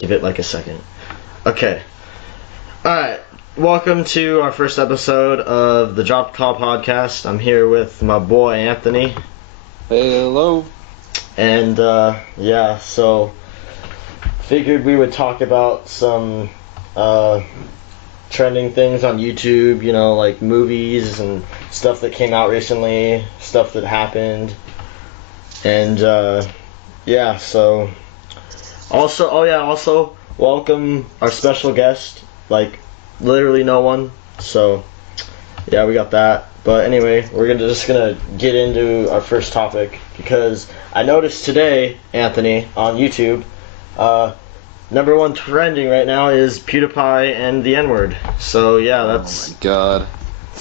Give it like a second. Okay. Alright. Welcome to our first episode of the Drop Call podcast. I'm here with my boy Anthony. Hey, hello. And yeah, so figured we would talk about some trending things on YouTube, you know, like movies and stuff that came out recently, stuff that happened. And yeah, so also welcome our special guest, like literally no one. So yeah, we got that. But anyway, we're just gonna get into our first topic because I noticed today, Anthony, on YouTube, number one trending right now is PewDiePie and the N-word. So yeah, that's oh my god.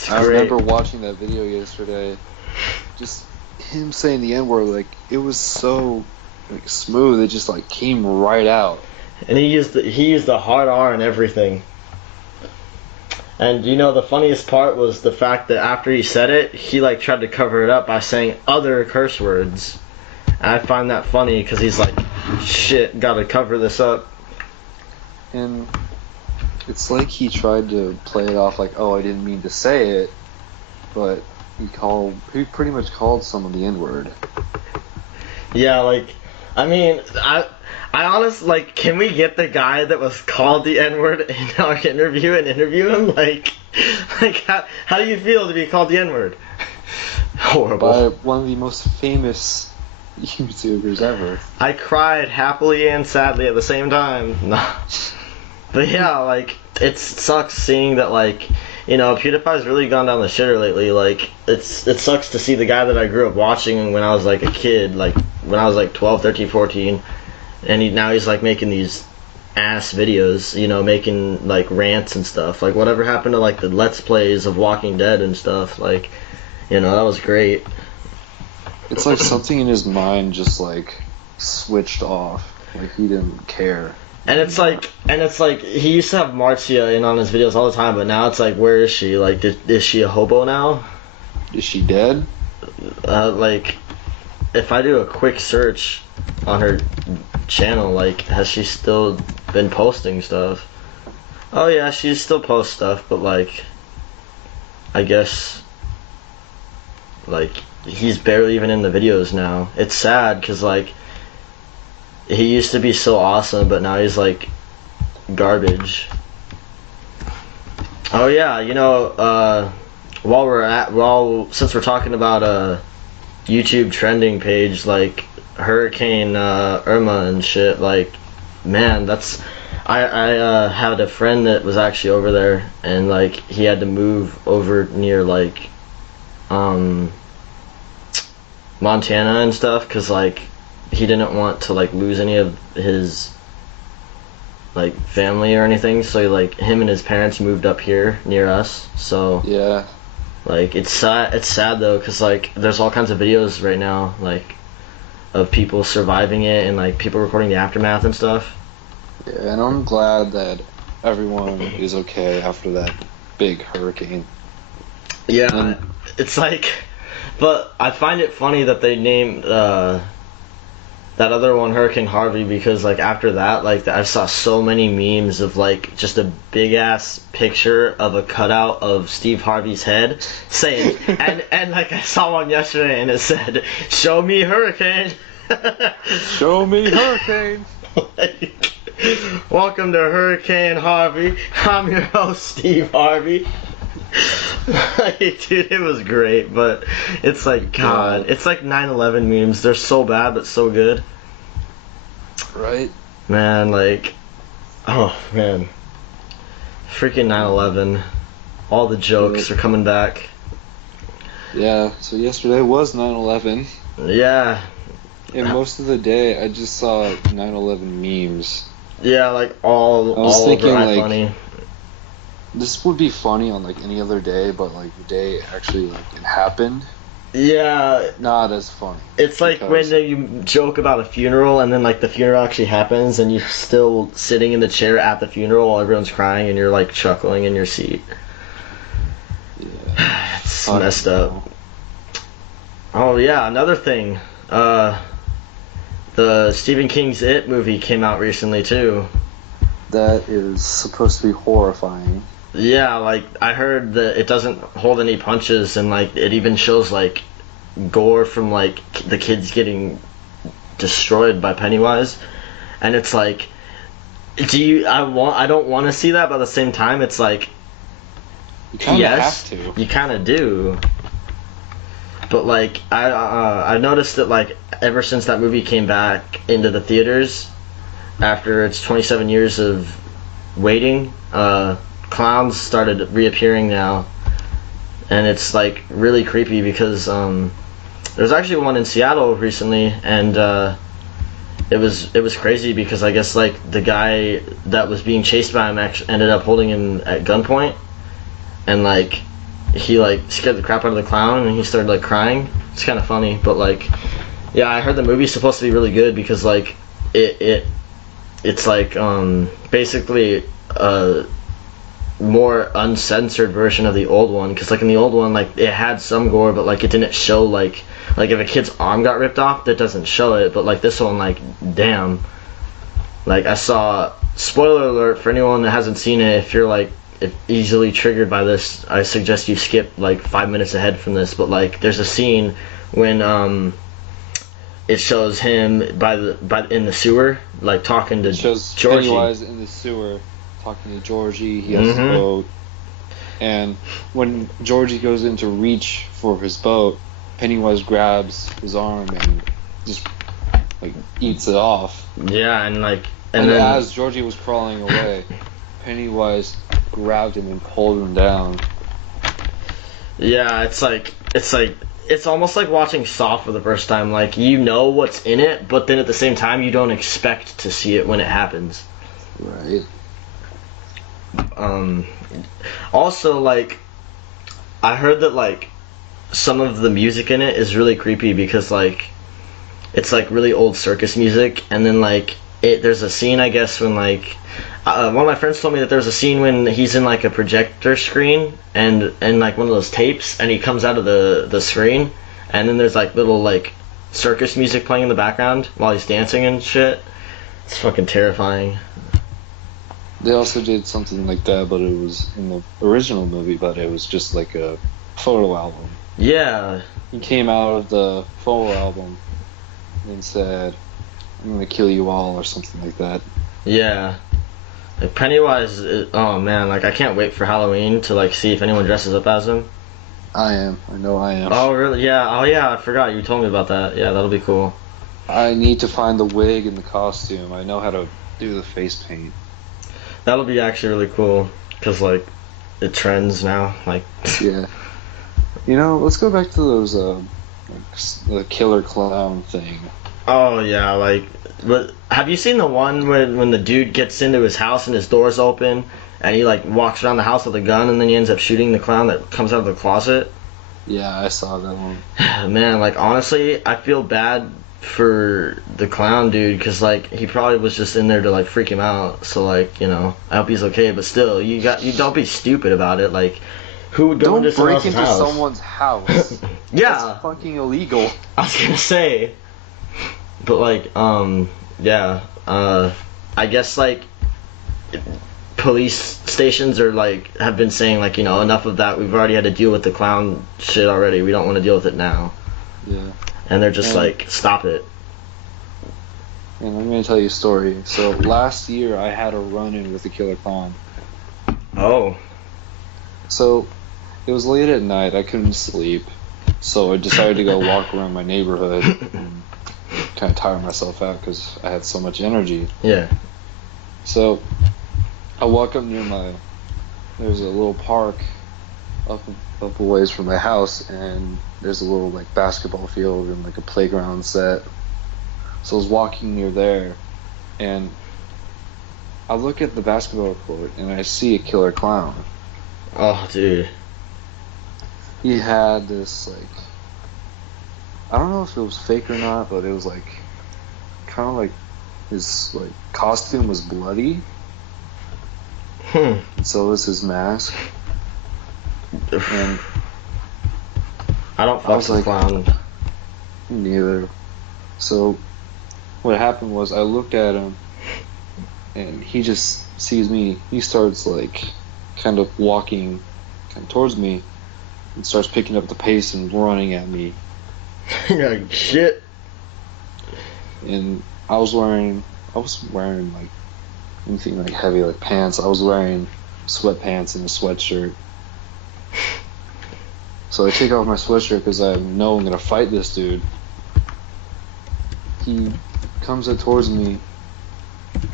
I great. remember watching that video yesterday. Just him saying the N-word, like it was so smooth. It just like came right out. And he used the hard R and everything. And you know the funniest part was the fact that after he said it, he like tried to cover it up by saying other curse words. And I find that funny because he's like, shit, gotta cover this up. And it's like he tried to play it off like, oh, I didn't mean to say it, but he pretty much called someone the N-word. Yeah, like, I mean, I honestly, like, can we get the guy that was called the N-word in our interview and interview him? Like how do you feel to be called the N-word? Horrible. By one of the most famous YouTubers ever. I cried happily and sadly at the same time. No. But yeah, like, it sucks seeing that, like, you know, PewDiePie's really gone down the shitter lately. Like, it sucks to see the guy that I grew up watching when I was, like, a kid, like, when I was, like, 12, 13, 14, and now he's, like, making these ass videos, you know, making, like, rants and stuff. Like, whatever happened to, like, the Let's Plays of Walking Dead and stuff, like, you know, that was great. It's like something in his mind just, like, switched off. Like, he didn't care. And it's like he used to have Marcia in on his videos all the time, but now it's like, where is she? Like, is she a hobo now? Is she dead? Like, if I do a quick search on her channel, like, has she still been posting stuff? Oh yeah, she still posts stuff, but like, I guess, like, he's barely even in the videos now. It's sad, cause like, he used to be so awesome, but now he's like garbage. Oh yeah, you know, since we're talking about a YouTube trending page, like Hurricane Irma and shit, like, man, I had a friend that was actually over there, and like he had to move over near like Montana and stuff, cause like he didn't want to like lose any of his like family or anything, so like him and his parents moved up here near us. So yeah, like it's sad though, cause like there's all kinds of videos right now like of people surviving it and like people recording the aftermath and stuff. Yeah, and I'm glad that everyone is okay after that big hurricane. Yeah, it's like, but I find it funny that they named that other one Hurricane Harvey, because like after that, like I saw so many memes of like just a big ass picture of a cutout of Steve Harvey's head saying and like I saw one yesterday and it said, "Show me hurricane." Show me hurricane. Like, welcome to Hurricane Harvey. I'm your host, Steve Harvey. Like, dude, it was great, but it's like, God, it's like 9/11 memes. They're so bad, but so good. Right? Man, like, oh, man. Freaking 9/11. All the jokes are coming back. Yeah, so yesterday was 9/11. Yeah. And most of the day, I just saw 9/11 memes. Yeah, like all over iFunny. This would be funny on like any other day, but like the day actually like it happened. Yeah. Not as funny. It's like when you joke about a funeral and then like the funeral actually happens and you're still sitting in the chair at the funeral while everyone's crying and you're like chuckling in your seat. Yeah. It's messed up. Oh yeah, another thing. The Stephen King's It movie came out recently too. That is supposed to be horrifying. Yeah, like I heard that it doesn't hold any punches, and like it even shows like gore from like the kids getting destroyed by Pennywise, and it's like, I don't want to see that, but at the same time, it's like, You kind of yes, have to. you kind of do. But like I noticed that like ever since that movie came back into the theaters after its 27 years of waiting, clowns started reappearing now, and it's like really creepy because there's actually one in Seattle recently, and it was crazy because I guess like the guy that was being chased by him actually ended up holding him at gunpoint, and like he like scared the crap out of the clown, and he started like crying. It's kind of funny, but like yeah, I heard the movie's supposed to be really good because like it's like basically a more uncensored version of the old one, because like in the old one like it had some gore, but like it didn't show like if a kid's arm got ripped off, that doesn't show it, but like this one, like damn, like I saw, spoiler alert for anyone that hasn't seen it, if you're like if easily triggered by this, I suggest you skip like 5 minutes ahead from this, but like there's a scene when it shows him in the sewer, like talking to It shows Georgie. Pennywise in the sewer talking to Georgie. He has a boat, and when Georgie goes in to reach for his boat, Pennywise grabs his arm and just like eats it off. Yeah, and like And then as Georgie was crawling away, Pennywise grabbed him and pulled him down. yeah, it's almost like watching Saw for the first time. Like you know what's in it, but then at the same time you don't expect to see it when it happens. Right. Also, like I heard that like some of the music in it is really creepy because like it's like really old circus music, and then like there's a scene I guess when like one of my friends told me that there's a scene when he's in like a projector screen and like one of those tapes, and he comes out of the screen, and then there's like little like circus music playing in the background while he's dancing and shit. It's fucking terrifying. They also did something like that, but it was in the original movie, but it was just like a photo album. Yeah. He came out of the photo album and said, "I'm gonna kill you all," or something like that. Yeah. Like Pennywise, oh man, like I can't wait for Halloween to like see if anyone dresses up as him. I am. I know I am. Oh really? Yeah. Oh yeah. I forgot you told me about that. Yeah, that'll be cool. I need to find the wig and the costume. I know how to do the face paint. That'll be actually really cool because like it trends now. Like Yeah. You know, let's go back to those like, the killer clown thing. oh yeah, like but have you seen the one when the dude gets into his house and his door's open and he like walks around the house with a gun and then he ends up shooting the clown that comes out of the closet? Yeah, I saw that one. Man, like honestly, I feel bad for the clown dude because like he probably was just in there to like freak him out. So like, you know, I hope he's okay. But still, you don't be stupid about it. Like, who would go Don't into someone break else's into house? someone's house. Yeah, That's fucking illegal. I was gonna say. But like, yeah, I guess like police stations are like have been saying like, you know, enough of that. We've already had to deal with the clown shit already. We don't want to deal with it now. Yeah. And they're just And- like, stop it. And I'm gonna tell you a story. So last year I had a run-in with the killer clown. Oh. So it was late at night. I couldn't sleep. So I decided to go walk around my neighborhood and kind of tire myself out because I had so much energy. Yeah. So I walk up there's a little park up a ways from my house, and there's a little like basketball field and like a playground set. So I was walking near there, and I look at the basketball court and I see a killer clown. Oh, dude. He had this like, I don't know if it was fake or not, but it was like kind of like his like costume was bloody, and so was his mask. And I don't I fuck was with like- clown. neither. So what happened was I looked at him, and he just sees me. He starts like kind of walking kind of towards me and starts picking up the pace and running at me. You're like, shit. And I was wearing like anything like heavy, like pants. I was wearing sweatpants and a sweatshirt. So I take off my sweatshirt because I know I'm gonna fight this dude. He comes up towards me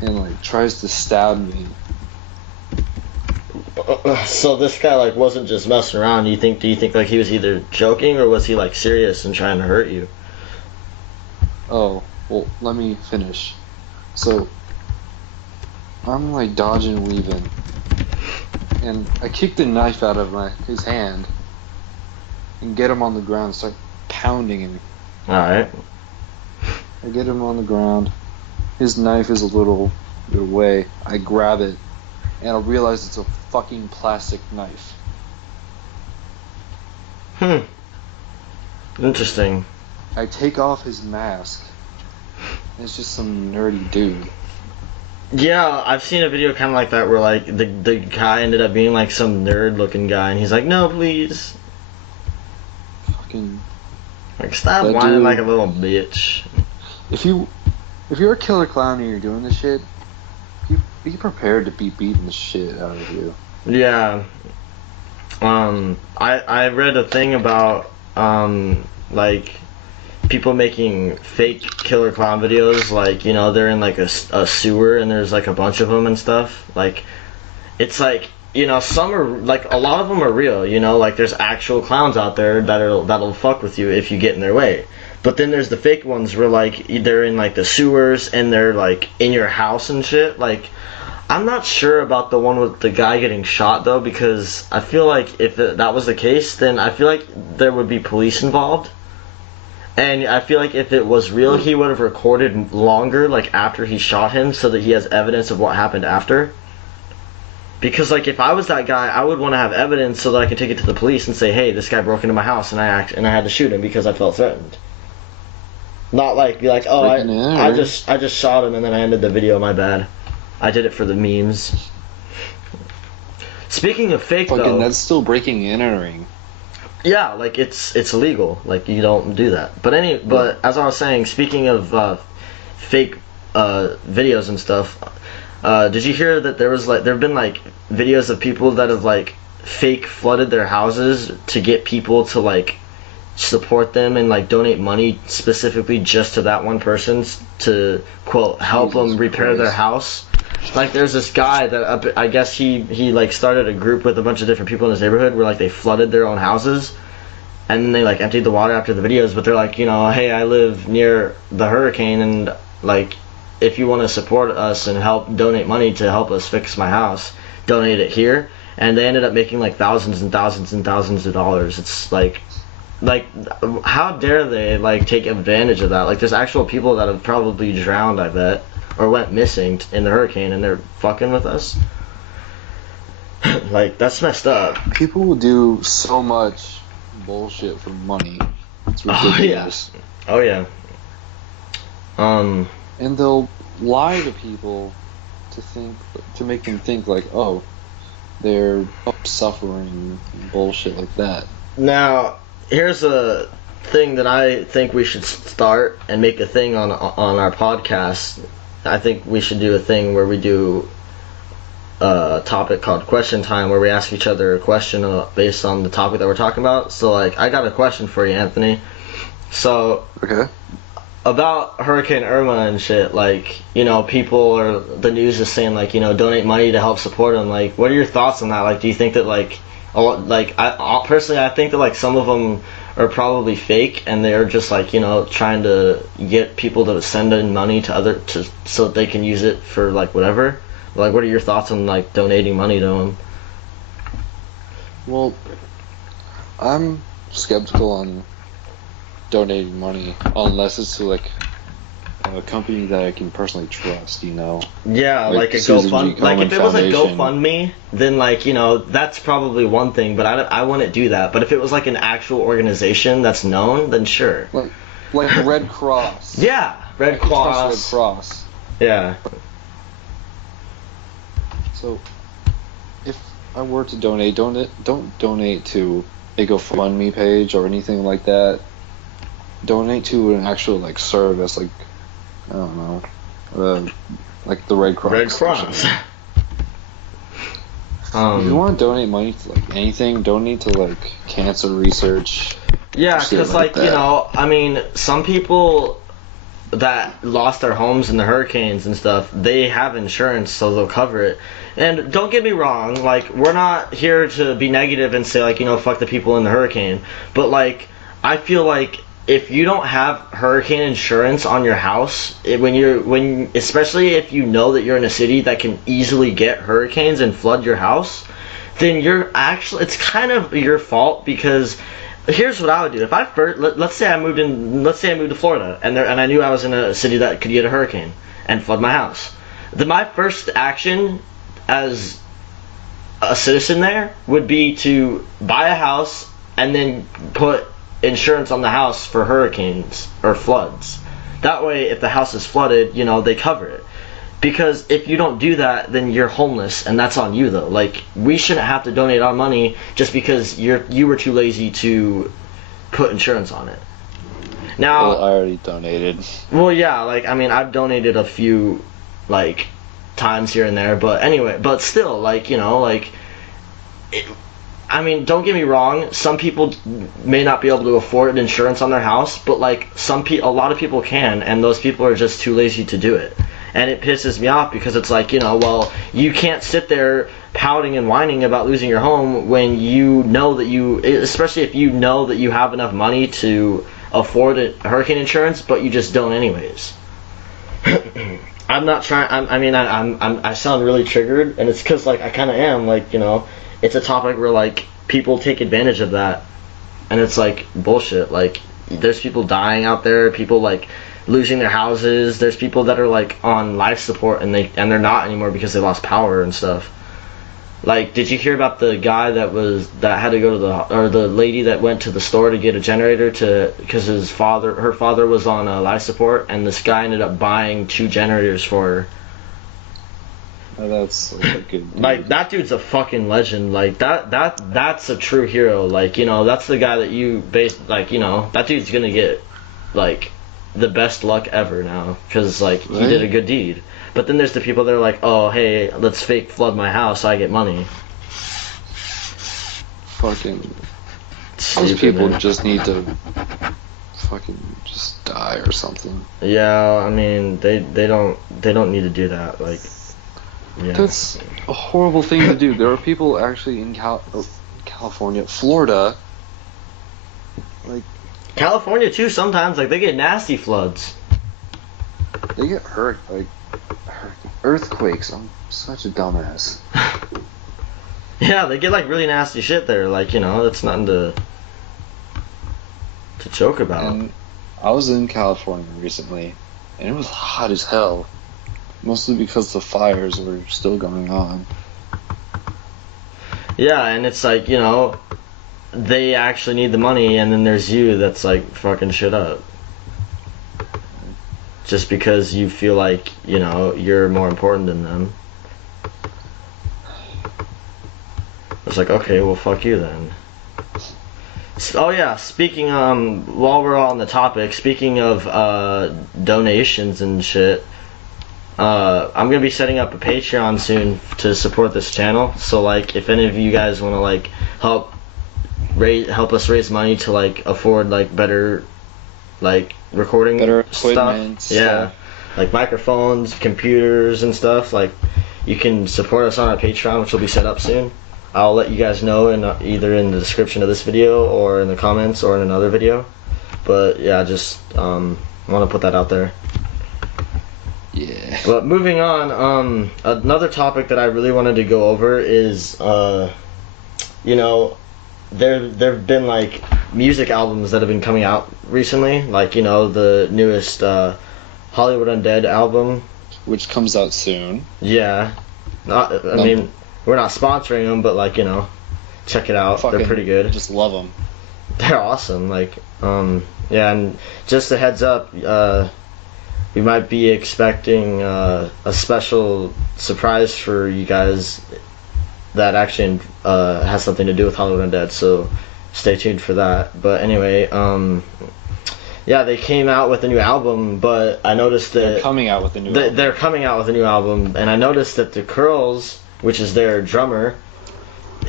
and like tries to stab me. So this guy like wasn't just messing around. Do you think like he was either joking or was he like serious and trying to hurt you? Oh, well, let me finish. So I'm like dodging and weaving, and I kick the knife out of his hand and get him on the ground, start pounding him. Alright. I get him on the ground. His knife is a little bit away. I grab it, and I realize it's a fucking plastic knife. Interesting. I take off his mask, and it's just some nerdy dude. Yeah, I've seen a video kind of like that where like the guy ended up being like some nerd looking guy and he's like, no, please. Fucking. Like, stop That whining dude- like a little bitch. If you're a killer clown and you're doing this shit, be prepared to be beating the shit out of you. Yeah. I read a thing about like people making fake killer clown videos, like, you know, they're in like a sewer and there's like a bunch of them and stuff. Like, it's like, you know, some are like, a lot of them are real, you know, like there's actual clowns out there that'll fuck with you if you get in their way. But then there's the fake ones where like they're in like the sewers and they're like in your house and shit. Like, I'm not sure about the one with the guy getting shot though, because I feel like if that was the case, then I feel like there would be police involved. And I feel like if it was real, he would have recorded longer, like after he shot him, so that he has evidence of what happened after. Because like if I was that guy, I would want to have evidence so that I can take it to the police and say, hey, this guy broke into my house and I had to shoot him because I felt threatened. Not like be like, oh, I just shot him and then I ended the video. My bad. I did it for the memes. Speaking of fake though, That's still breaking and entering. yeah, like it's illegal. Like you don't do that. But as I was saying, speaking of fake videos and stuff, did you hear that there've been like videos of people that have like fake flooded their houses to get people to like support them and like donate money specifically just to that one person to quote help them repair their house. Like there's this guy that I guess he like started a group with a bunch of different people in his neighborhood where like they flooded their own houses and then they like emptied the water after the videos, but they're like, you know, hey, I live near the hurricane and like if you want to support us and help donate money to help us fix my house, donate it here. And they ended up making like thousands and thousands and thousands of dollars. It's like how dare they like take advantage of that? Like there's actual people that have probably drowned, I bet, or went missing in the hurricane and they're fucking with us. Like that's messed up. People will do so much bullshit for money. It's ridiculous. Oh yeah. And they'll lie to people to make them think like, oh, they're suffering and bullshit like that. Now, here's a thing that I think we should start and make a thing on our podcast. I think we should do a thing where we do a topic called Question Time, where we ask each other a question based on the topic that we're talking about. So, like, I got a question for you, Anthony. So, Okay. about Hurricane Irma and shit, like, you know, people or the news is saying, like, you know, donate money to help support them. Like, what are your thoughts on that? Like, do you think that, like, I personally, I think that, like, some of them are probably fake and they're just, like, you know, trying to get people to send in money so that they can use it for, like, whatever. Like, what are your thoughts on, like, donating money to them? Well, I'm skeptical on donating money unless it's to like a company that I can personally trust, you know. Yeah, like a Susan G. GoFundMe. Like if it was a Foundation. GoFundMe, then like, you know, that's probably one thing. But I wouldn't do that. But if it was like an actual organization that's known, then sure. Like Red Cross. Yeah, Red I can trust Cross. Red Cross. Yeah. So, if I were to don't donate to a GoFundMe page or anything like that. Donate to an actual like service, like I don't know, like the Red Cross. Red Cross. If you want to donate money to like anything, donate to like cancer research. Yeah, because like that. you know, I mean, some people that lost their homes in the hurricanes and stuff, they have insurance, so they'll cover it. And don't get me wrong, like we're not here to be negative and say like, you know, fuck the people in the hurricane, but like I feel like if you don't have hurricane insurance on your house, especially if you know that you're in a city that can easily get hurricanes and flood your house, then it's kind of your fault. Because here's what I would do. If I first, let's say I moved to Florida and I knew I was in a city that could get a hurricane and flood my house. Then my first action as a citizen there would be to buy a house and then put insurance on the house for hurricanes or floods. That way, if the house is flooded, you know, they cover it. Because if you don't do that, then you're homeless, and that's on you though. Like, we shouldn't have to donate our money just because you were too lazy to put insurance on it. Now, well, I already donated. Well, yeah, like I mean, I've donated a few like times here and there, but anyway, but still, like, you know, like I mean, don't get me wrong, some people may not be able to afford insurance on their house, but like a lot of people can, and those people are just too lazy to do it. And it pisses me off because it's like, you know, well, you can't sit there pouting and whining about losing your home when you know that especially if you know that you have enough money to afford hurricane insurance, but you just don't anyways. I'm not trying. I sound really triggered, and it's because like I kind of am. Like, you know, it's a topic where like people take advantage of that, and it's like bullshit. Like, there's people dying out there, people like losing their houses. There's people that are like on life support and they're not anymore because they lost power and stuff. Like, did you hear about the guy that had to go to the lady that went to the store to get a generator because her father was on life support, and this guy ended up buying 2 generators for her. Oh, that's a good dude. Like, that dude's a fucking legend. Like, that's a true hero. Like, you know, that's the guy that like, you know, that dude's gonna get like the best luck ever now because like he did a good deed. But then there's the people that are like, oh, hey, let's fake flood my house so I get money. Fucking Stupid, those people man. just need to fucking just die or something. Yeah, I mean, they don't need to do that. Like, yeah. That's a horrible thing to do. There are people actually in California, Florida, like California too. Sometimes like they get nasty floods. they get hurt, like earthquakes. I'm such a dumbass. Yeah, they get like really nasty shit there. Like, you know, it's nothing to joke about. And I was in California recently, and it was hot as hell. Mostly because the fires were still going on. Yeah, and it's like, you know, they actually need the money, and then there's you that's like fucking shit up. Just because you feel like, you know, you're more important than them. It's like, okay, well, fuck you then. Oh yeah, speaking, while we're on the topic, speaking of donations and shit, I'm gonna be setting up a Patreon soon to support this channel. So like, if any of you guys want to like help us raise money to like afford like better like recording Better equipment, stuff, yeah, like microphones, computers, and stuff, like you can support us on our Patreon, which will be set up soon. I'll let you guys know either in the description of this video or in the comments or in another video. But yeah, just want to put that out there. Yeah. But moving on, another topic that I really wanted to go over is, you know, there've been like music albums that have been coming out recently, like, you know, the newest Hollywood Undead album, Which comes out soon. Yeah, I mean, we're not sponsoring them, but like, you know, check it out. They're pretty good. Just love them. They're awesome. Like, yeah, and just a heads up, we might be expecting a special surprise for you guys that actually has something to do with Hollywood Undead. So stay tuned for that. But anyway, yeah, they came out with a new album, but I noticed that They're coming out with a new album. they're coming out with a new album, and I noticed that the Curls, which is their drummer,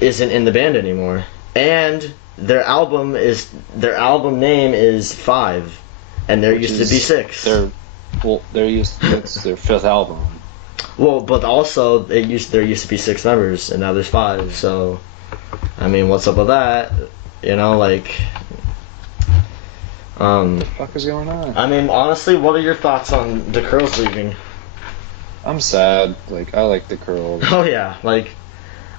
isn't in the band anymore, and their album name is 5, and there used to be 6. It's their 5th album. Well, but also there used to be 6 members, and now there's 5. So, I mean, what's up with that? You know, like, What the fuck is going on? I mean, honestly, what are your thoughts on the Curls leaving? I'm sad. Like, I like the Curls. Oh yeah, like,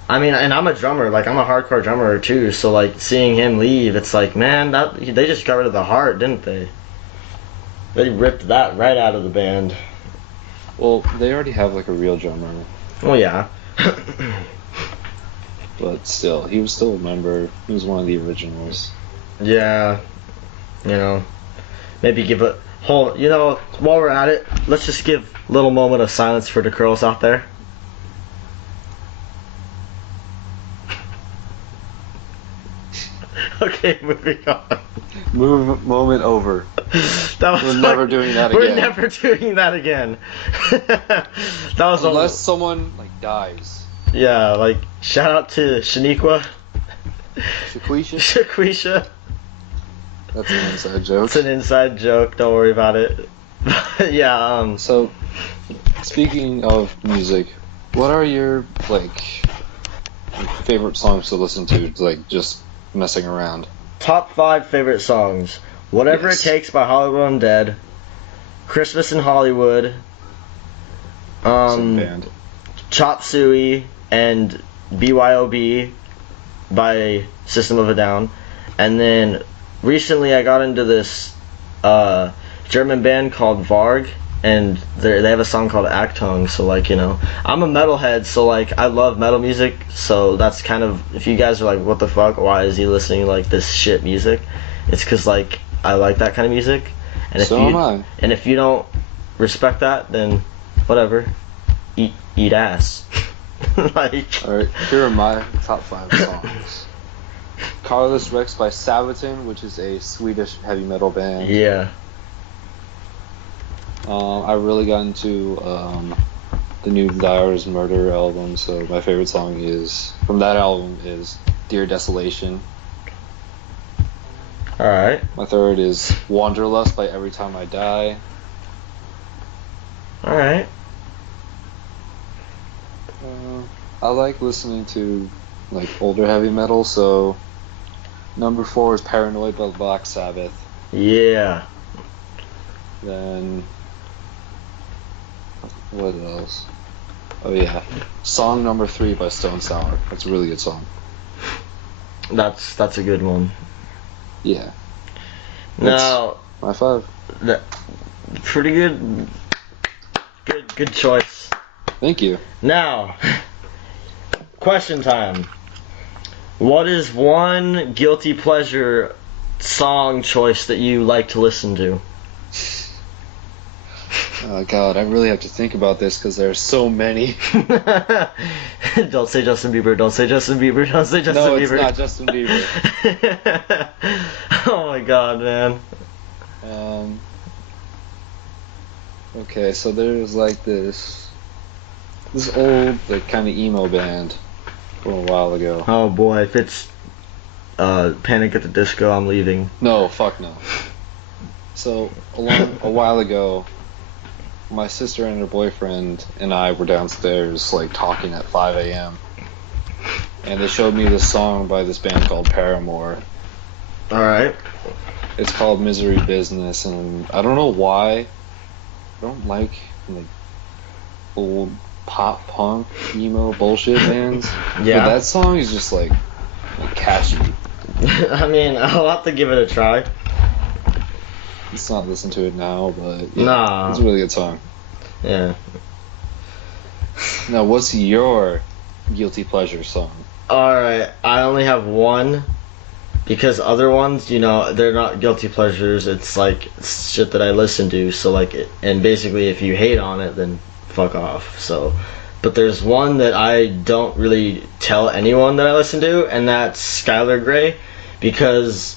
I mean, and I'm a drummer, like, I'm a hardcore drummer too, so, like, seeing him leave, it's like, man, they just got rid of the heart, didn't they? They ripped that right out of the band. Well, they already have like a real drummer, Oh yeah. but still, he was still a member. He was one of the originals. Yeah. You know, maybe give a you know, while we're at it, let's just give a little moment of silence for the Curls out there. Okay, moving on. Moment over. That was We're never doing that We're again. never doing that again. That was Unless someone like dies. yeah, like shout out to Shaniqua. Shaquisha? Shaquisha. That's an inside joke. It's an inside joke. Don't worry about it. Yeah. So, speaking of music, what are your favorite songs to listen to? Like just messing around. Top 5 favorite songs. Whatever Yes. It Takes by Hollywood Undead. Christmas in Hollywood. Band. Chop Suey and BYOB by System of a Down. And then recently I got into this German band called Varg, and they have a song called Achtung, so like, you know, I'm a metalhead, so like I love metal music, so that's kind of, if you guys are like, what the fuck, why is he listening to like this shit music, it's cause like I like that kind of music, and if So am I. and if you don't respect that, then whatever, eat ass. Like, Alright, here are my top 5 songs. Carlos Rex by Sabaton, which is a Swedish heavy metal band. yeah. I really got into the new Dyer's Murder album, so my favorite song from that album is Dear Desolation. Alright. My third is Wanderlust by Every Time I Die. Alright. I like listening to like older heavy metal, so number 4 is Paranoid by Black Sabbath. Yeah. Then what else? Oh yeah, song number 3 by Stone Sour. That's a really good song. That's a good one. Yeah. Now, My 5. pretty good. Good choice. Thank you. Now, question time. What is one guilty pleasure song choice that you like to listen to? Oh god, I really have to think about this because there are so many. Don't say Justin Bieber. Don't say Justin Bieber. Don't say Justin No, Bieber. it's not Justin Bieber. Oh my god, man. Okay, so there's like this old like kind of emo band from a while ago. Oh boy, if it's Panic at the Disco, I'm leaving. No, fuck no. So a while ago, my sister and her boyfriend and I were downstairs like talking at 5 a.m. and they showed me this song by this band called Paramore. Alright. It's called Misery Business, and I don't know why. I don't like old pop punk emo bullshit bands. Yeah. But that song is just like catchy. I mean, I'll have to give it a try. Let's not listen to it now, but yeah, Nah. it's a really good song. Yeah. Now, what's your guilty pleasure song? Alright, I only have one, because other ones, you know, they're not guilty pleasures. It's like it's shit that I listen to. So like, and basically, if you hate on it, then fuck off. So, but there's one that I don't really tell anyone that I listen to, and that's Skylar Grey, because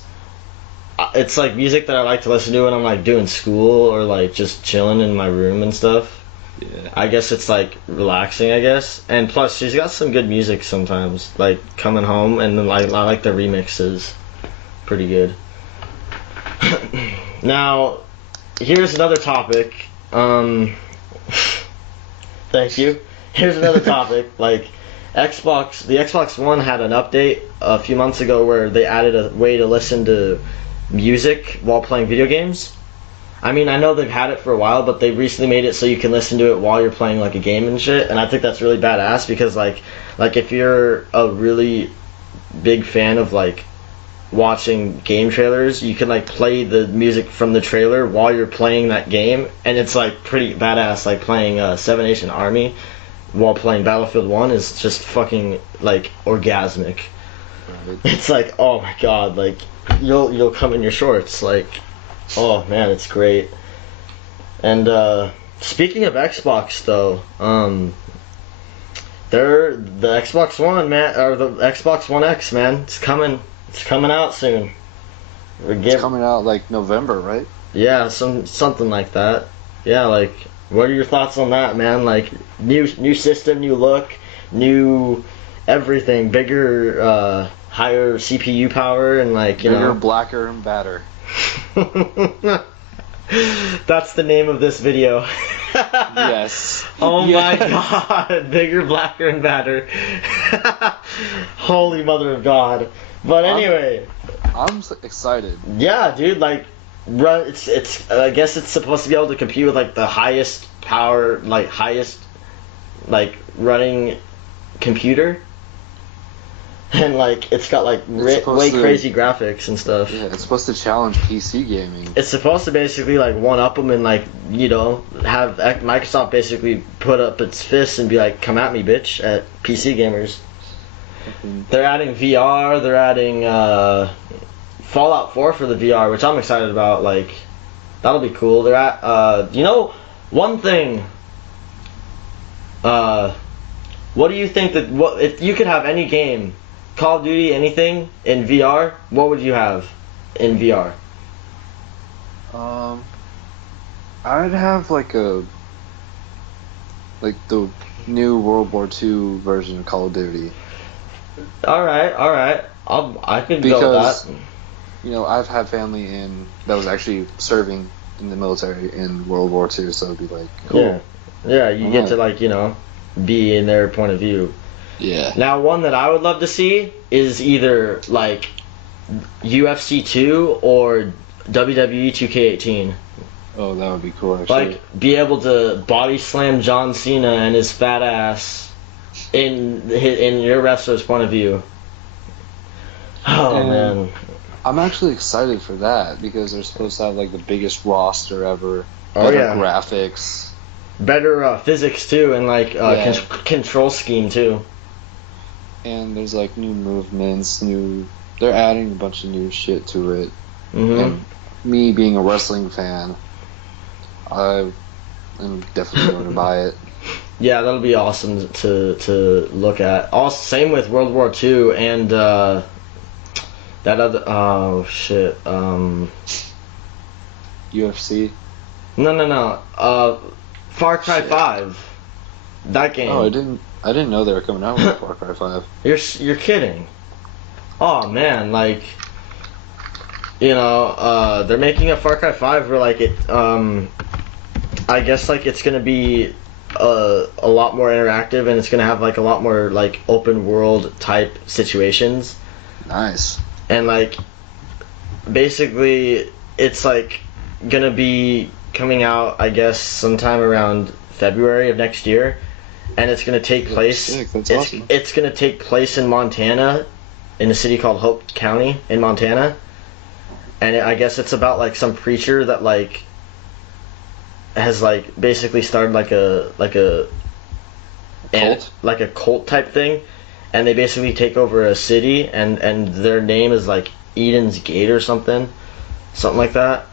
it's like music that I like to listen to when I'm like doing school or like just chilling in my room and stuff. Yeah. I guess it's like relaxing, I guess. And plus, she's got some good music sometimes, like Coming Home, and then like I like the remixes, pretty good. Now, here's another topic. Thank you. Here's another topic. Like the Xbox One had an update a few months ago where they added a way to listen to music while playing video games. I mean, I know they've had it for a while, but they recently made it so you can listen to it while you're playing like a game and shit. And I think that's really badass because like if you're a really big fan of like watching game trailers, you can like play the music from the trailer while you're playing that game, and it's like pretty badass. Like playing Seven Nation Army while playing Battlefield 1 is just fucking like orgasmic. Right. It's like, oh my god, like you'll come in your shorts, like, oh man, it's great. And speaking of Xbox though, the Xbox One, man, or the Xbox One X, man, it's coming out soon. It's coming out like November, right? Yeah, something like that. Yeah, like, what are your thoughts on that, man? Like, new system, new look, new everything, bigger, higher CPU power, and like, you Bigger, know, blacker, and badder. That's the name of this video. Yes. Oh Yes. my god, bigger, blacker, and badder. Holy mother of God. But anyway, I'm excited. yeah, dude, like, it's I guess it's supposed to be able to compete with like the highest power, like highest like running computer. And like it's got like way crazy graphics and stuff. Yeah, it's supposed to challenge PC gaming. It's supposed to basically like one up them and like, you know, have Microsoft basically put up its fists and be like, come at me, bitch, at PC gamers. Mm-hmm. They're adding VR. They're adding Fallout 4 for the VR, which I'm excited about. Like, that'll be cool. They're at you know, one thing. What do you think that what if you could have any game, Call of Duty, anything in VR? What would you have in VR? I'd have like the new World War II version of Call of Duty. All right. I can go with that. You know, I've had family that was actually serving in the military in World War II, so it'd be like cool. Yeah, you get to like, you know, be in their point of view. Yeah. Now, one that I would love to see is either like UFC 2 or WWE 2K18. Oh, that would be cool, actually. Like, be able to body slam John Cena and his fat ass in your wrestler's point of view. Oh, And man. I'm actually excited for that because they're supposed to have like the biggest roster ever. Oh, better yeah. graphics. Better physics, too, and like Yeah. control scheme, too. And there's like new movements, they're adding a bunch of new shit to it. Mm-hmm. And me being a wrestling fan, I am definitely going to buy it. Yeah, that'll be awesome to look at. Also, same with World War II and that other UFC. No. Far Cry Shit. 5. That game. Oh, I didn't know they were coming out with Far Cry 5. You're kidding. Oh man, like, you know, they're making a Far Cry 5 where like it I guess like it's gonna be a lot more interactive, and it's gonna have like a lot more like open world type situations. Nice. And like basically it's like gonna be coming out, I guess, sometime around February of next year, and it's gonna take place. Sick. That's awesome. It's gonna take place in Montana, in a city called Hope County in Montana, and I guess it's about like some preacher that like has like basically started like a Cult? like a cult type thing, and they basically take over a city, and their name is like Eden's Gate or something like that.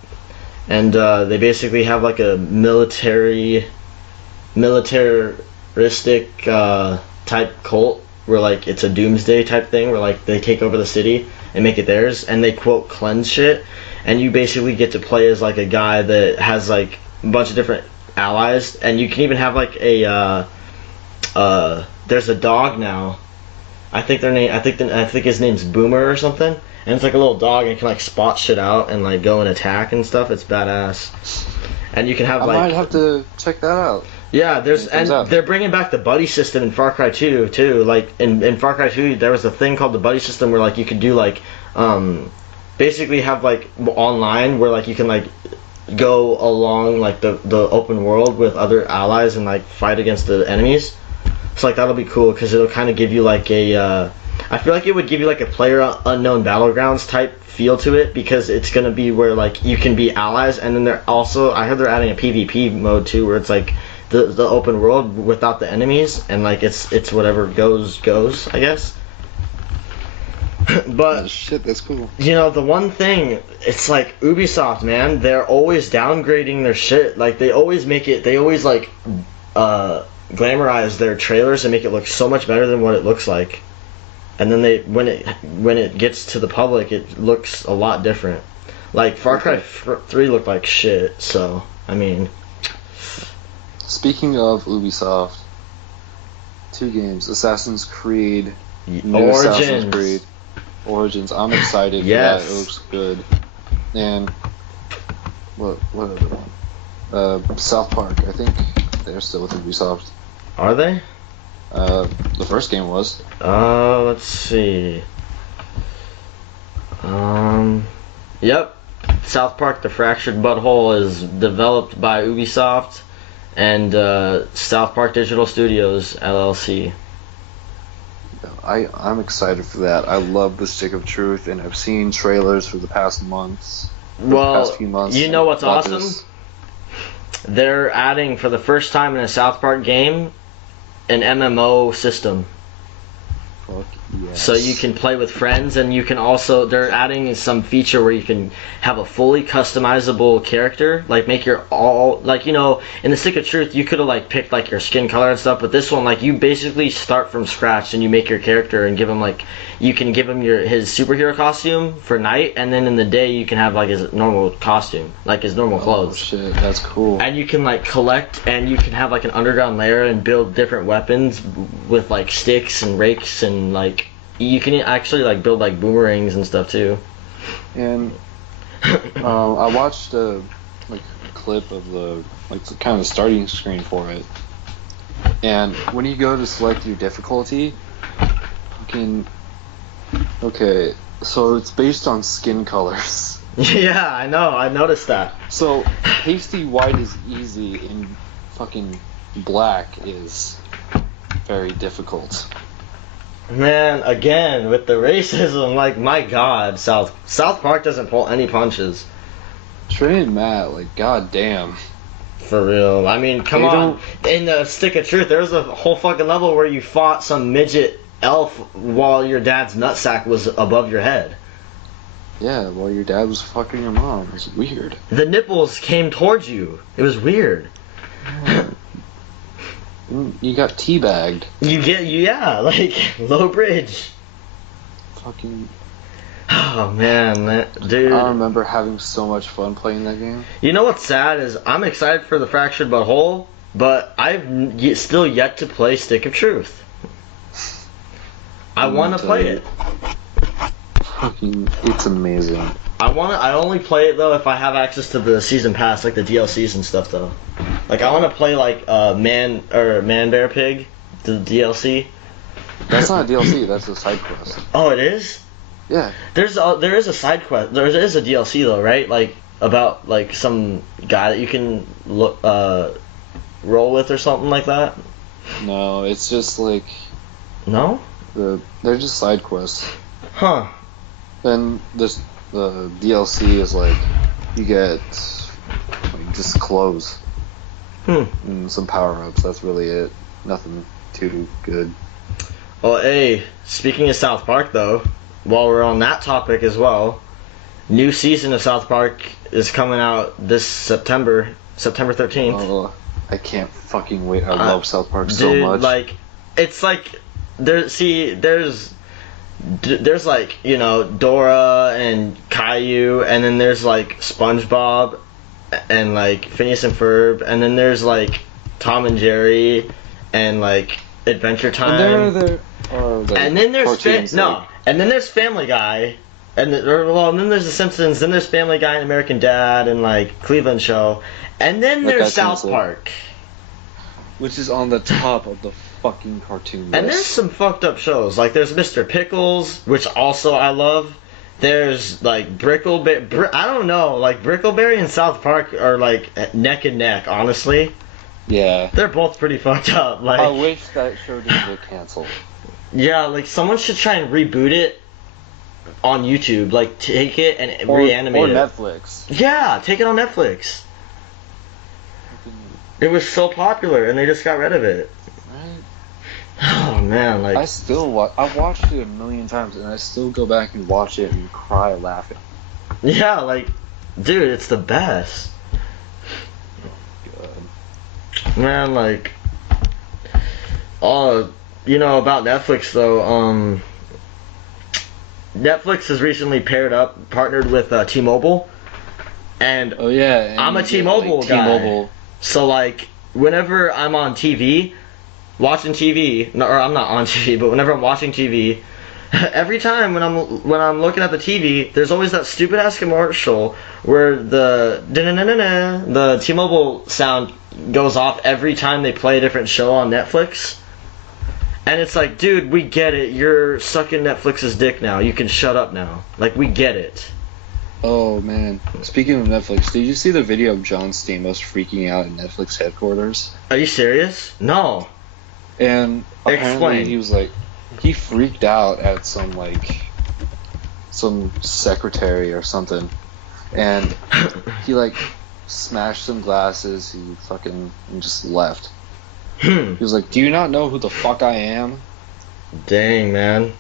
And they basically have like a militaristic type cult where like it's a doomsday type thing where like they take over the city and make it theirs, and they quote cleanse shit, and you basically get to play as like a guy that has like a bunch of different allies, and you can even have like a there's a dog now. I think his name's Boomer or something, and it's like a little dog and it can like spot shit out and like go and attack and stuff. It's badass. And you can have I like might have to check that out. yeah, out. they're bringing back the buddy system in Far Cry 2 too. Like in Far Cry 2, there was a thing called the buddy system where like you could do like basically have like online where like you can like go along like the open world with other allies and like fight against the enemies. So like that'll be cool because it'll kind of give you like a I feel like it would give you like a Player Unknown Battlegrounds type feel to it, because it's gonna be where like you can be allies, and then they're also, I heard they're adding a PvP mode too where it's like the open world without the enemies, and like it's whatever goes I guess. But Oh, shit, that's cool. you know, the one thing, it's like Ubisoft, man, they're always downgrading their shit. Like they always like glamorize their trailers and make it look so much better than what it looks like. And then when it gets to the public, it looks a lot different. Like Far Cry 3 looked like shit, so I mean. Speaking of Ubisoft, 2 games, Assassin's Creed, Origins. Origins. I'm excited Yes. for that. It looks good. And what other one? South Park. I think they're still with Ubisoft. Are they? The first game was. Let's see. Yep. South Park: The Fractured Butthole is developed by Ubisoft and South Park Digital Studios LLC. I'm excited for that. I love the Stick of Truth, and I've seen trailers for the past months. Well, few months. you know what's about awesome? this. They're adding for the first time in a South Park game an MMO system. Fuck yes. So you can play with friends, and you can also, they're adding some feature where you can have a fully customizable character, like make your all, like, you know, in the Stick of Truth you could have like picked like your skin color and stuff, but this one, like, you basically start from scratch and you make your character and give him like, you can give him his superhero costume for night, and then in the day you can have like his normal costume, like his normal Oh clothes. shit, that's cool. And you can like collect, and you can have like an underground lair and build different weapons with like sticks and rakes, and like you can actually like build like boomerangs and stuff too. And I watched a clip of the kind of starting screen for it. And when you go to select your difficulty, you can. Okay, so it's based on skin colors. Yeah, I know. I noticed that. So pasty white is easy, and fucking black is very difficult. Man, again with the racism, like, my God, South Park doesn't pull any punches. Trey and Matt, like, goddamn. For real. I mean, come They on. In the Stick of Truth, there was a whole fucking level where you fought some midget elf while your dad's nutsack was above your head. Yeah, well, your dad was fucking your mom. It was weird. The nipples came towards you. It was weird. You got teabagged. Yeah, like, low bridge. Fucking. Oh, man, dude. I remember having so much fun playing that game. You know what's sad is I'm excited for the Fractured Butthole, but I've still yet to play Stick of Truth. I want to play it. Fucking, it's amazing. I only play it though if I have access to the season pass, like the DLCs and stuff though. Like I want to play like Man Bear Pig, the DLC. That's not a DLC. That's a side quest. Oh, it is. Yeah. There is a side quest. There is a DLC though, right? Like about like some guy that you can roll with or something like that. No, it's just like No. they're just side quests. Huh. Then the DLC is like you get like just clothes and some power ups. That's really it. Nothing too good. Well, hey, speaking of South Park though, while we're on that topic as well, new season of South Park is coming out this September 13th. Oh, I can't fucking wait. I love South Park so Dude, much. like, it's like, there's like, you know, Dora and Caillou, and then there's like SpongeBob and like Phineas and Ferb, and then there's like Tom and Jerry and like Adventure Time. And then there's and then there's Family Guy, and then there's The Simpsons, then there's Family Guy and American Dad and like Cleveland Show, and then there's South Park, which is on the top of the fucking cartoon list. And there's some fucked up shows, like there's Mr. Pickles, which also I love. There's like Brickleberry. I don't know, like Brickleberry and South Park are like neck and neck, honestly. Yeah. They're both pretty fucked up. Like, I wish that show didn't get canceled. Yeah, like someone should try and reboot it on YouTube. Like take it and reanimate it. Or Netflix. Yeah, take it on Netflix. It was so popular and they just got rid of it. Right. Oh man, like I've watched it a million times and I still go back and watch it and cry laughing. Yeah, like, dude, it's the best. God. Man, like, you know about Netflix though. Netflix has recently partnered with T-Mobile, and oh yeah, and I'm a T-Mobile guy. T-Mobile. So like, whenever I'm on TV, watching TV, or I'm not on TV, but whenever I'm watching TV, every time when I'm looking at the TV, there's always that stupid ass commercial where the T-Mobile sound goes off every time they play a different show on Netflix. And it's like, dude, we get it. You're sucking Netflix's dick now. You can shut up now. Like, we get it. Oh man. Speaking of Netflix, did you see the video of John Stamos freaking out at Netflix headquarters? Are you serious? No. And apparently Explain. he was like, he freaked out at some secretary or something, and he like smashed some glasses. He fucking and just left. He was like, "Do you not know who the fuck I am?" Dang, man.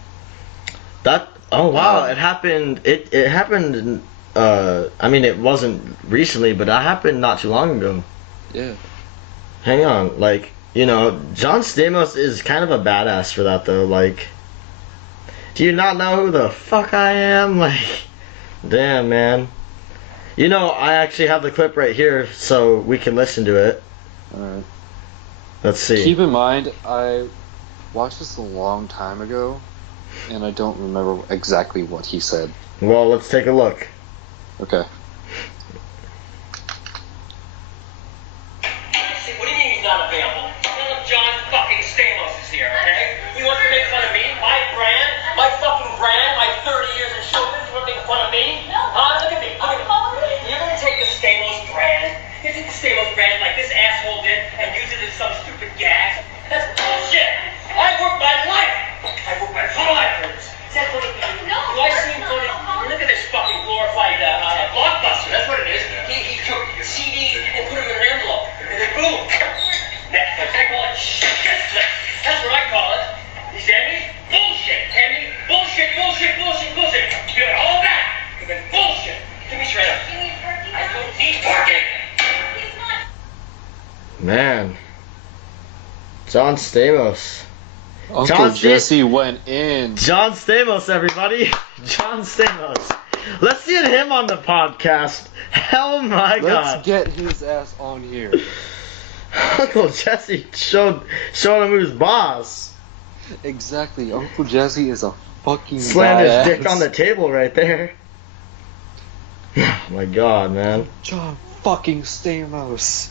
Oh wow, it happened. It happened. I mean, it wasn't recently, but that happened not too long ago. Yeah. Hang on, like, you know, John Stamos is kind of a badass for that though. Like, do you not know who the fuck I am? Like, damn, man. You know, I actually have the clip right here, so we can listen to it. Alright. Let's see. Keep in mind, I watched this a long time ago, and I don't remember exactly what he said. Well, let's take a look. Okay. What do you mean he's not available? Tell him John fucking Stamos is here, okay? He wants to make fun of me, my brand, my 30 years in showbiz. You want to make fun of me? Huh? Look at me. You're gonna take the Stamos brand. You take the Stamos brand like this asshole did and use it in some stupid gags. That's bullshit. I work my life for this. Is that funny? No. Do I seem funny? Look at this fucking glorified blockbuster. That's what it is. He took CDs and put them in an envelope. And then boom. Netflix. I call it shit. That's what I call it. These Emmys? Bullshit. Emmy? Bullshit. Give it all back. And then bullshit. Give me straight up. I don't need parking. Man. John Stamos. Uncle Jesse went in. John Stamos, everybody. John Stamos. Let's get him on the podcast. Oh my god. Let's get his ass on here. Uncle Jesse showed him who's boss. Exactly. Uncle Jesse is a fucking Slammed his badass. dick on the table right there. Oh my god, man. John fucking Stamos.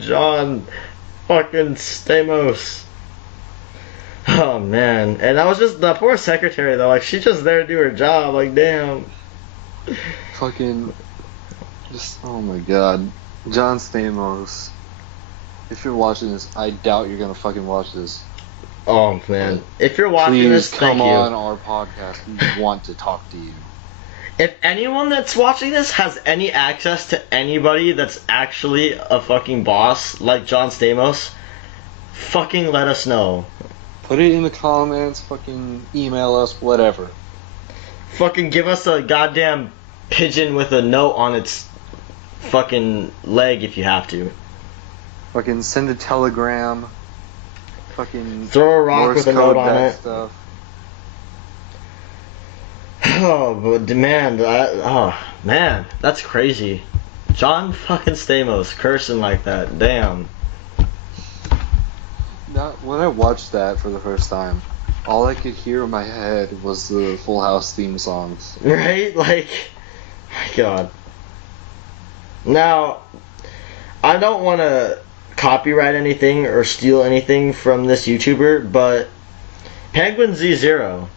John fucking Stamos. Oh man. And that was just the poor secretary though, like she's just there to do her job, like damn. Fucking just oh my god. John Stamos. If you're watching this, I doubt you're gonna fucking watch this. Oh man. If you're watching Please this, come thank you. on our podcast. We want to talk to you. If anyone that's watching this has any access to anybody that's actually a fucking boss like John Stamos, fucking let us know. Put it in the comments, fucking email us, whatever. Fucking give us a goddamn pigeon with a note on its fucking leg if you have to. Fucking send a telegram. Fucking Throw a rock Morse with a code note on that it. stuff. Oh, but man, that's crazy. John fucking Stamos cursing like that, damn. When I watched that for the first time, all I could hear in my head was the Full House theme songs. Right? Like, my God. Now, I don't want to copyright anything or steal anything from this YouTuber, but Penguin Z0,